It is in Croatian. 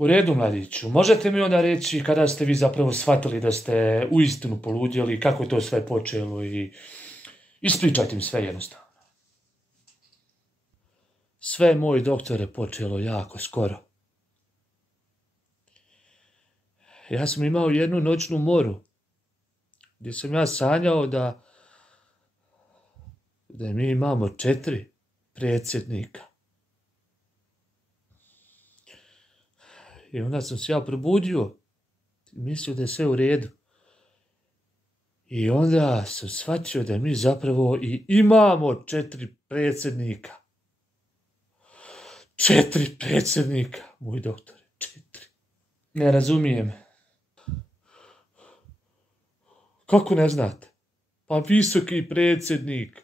U redu, mladiću. Možete mi onda reći kada ste vi zapravo shvatili da ste uistinu poludjeli, kako je to sve počelo i ispričajte mi sve jednostavno. Sve, moj doktore, počelo jako skoro. Ja sam imao jednu noćnu moru, gdje sam ja sanjao da mi imamo 4 predsjednika. I onda sam se ja probudio i mislio da je sve u redu. I onda sam shvatio da mi zapravo i imamo 4 predsjednika. 4 predsjednika, moj doktore, 4. Ne razumijem. Kako ne znate? Pa visoki predsjednik.